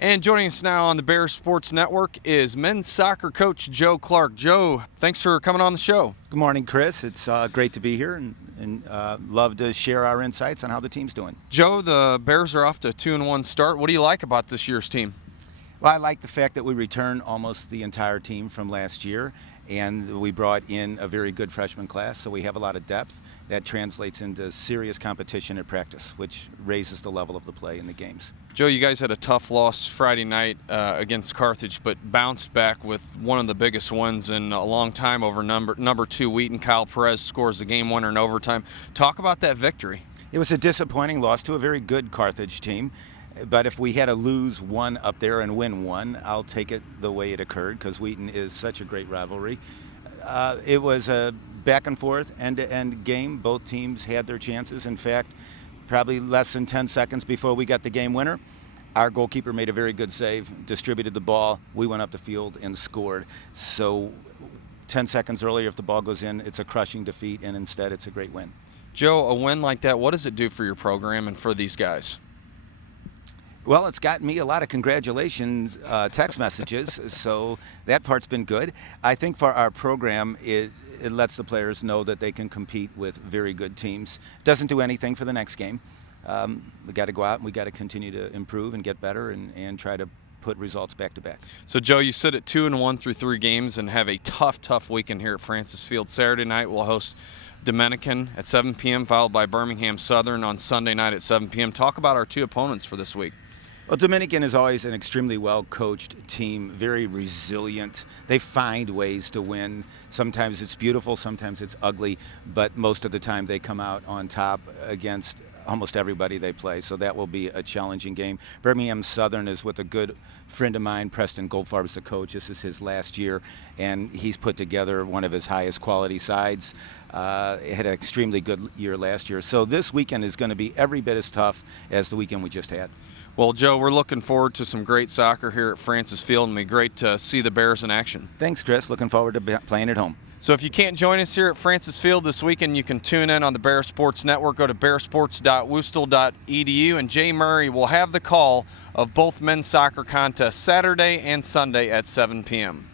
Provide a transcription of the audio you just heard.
And joining us now on the Bears Sports Network is men's soccer coach Joe Clarke. Joe, thanks for coming on the show. Good morning, Chris. It's great to be here and love to share our insights on how the team's doing. Joe, the Bears are off to a 2-1 start. What do you like about this year's team? Well, I like the fact that we returned almost the entire team from last year, and we brought in a very good freshman class, so we have a lot of depth. That translates into serious competition at practice, which raises the level of the play in the games. Joe, you guys had a tough loss Friday night against Carthage, but bounced back with one of the biggest wins in a long time over number 2 Wheaton. Kyle Perez scores the game winner in overtime. Talk about that victory. It was a disappointing loss to a very good Carthage team. But if we had to lose one up there and win one, I'll take it the way it occurred because Wheaton is such a great rivalry. It was a back and forth, end-to-end game. Both teams had their chances. In fact, probably less than 10 seconds before we got the game winner, our goalkeeper made a very good save, distributed the ball. We went up the field and scored. So 10 seconds earlier, if the ball goes in, it's a crushing defeat, and instead it's a great win. Joe, a win like that, what does it do for your program and for these guys? Well, it's gotten me a lot of congratulations text messages, so that part's been good. I think for our program, it lets the players know that they can compete with very good teams. It doesn't do anything for the next game. We got to go out and we got to continue to improve and get better and try to put results back to back. So, Joe, you sit at 2-1 through 3 games and have a tough weekend here at Francis Field. Saturday night we'll host Dominican at 7 p.m., followed by Birmingham Southern on Sunday night at 7 p.m. Talk about our 2 opponents for this week. Well, Dominican is always an extremely well-coached team, very resilient. They find ways to win. Sometimes it's beautiful, sometimes it's ugly, but most of the time they come out on top against almost everybody they play, so that will be a challenging game. Birmingham Southern is with a good friend of mine, Preston Goldfarb, is the coach. This is his last year, and he's put together one of his highest quality sides. It had an extremely good year last year. So this weekend is going to be every bit as tough as the weekend we just had. Well, Joe, we're looking forward to some great soccer here at Francis Field, and it'll be great to see the Bears in action. Thanks, Chris. Looking forward to playing at home. So if you can't join us here at Francis Field this weekend, you can tune in on the Bears Sports Network. Go to bearsports.woostel.edu, and Jay Murray will have the call of both men's soccer contests Saturday and Sunday at 7 p.m.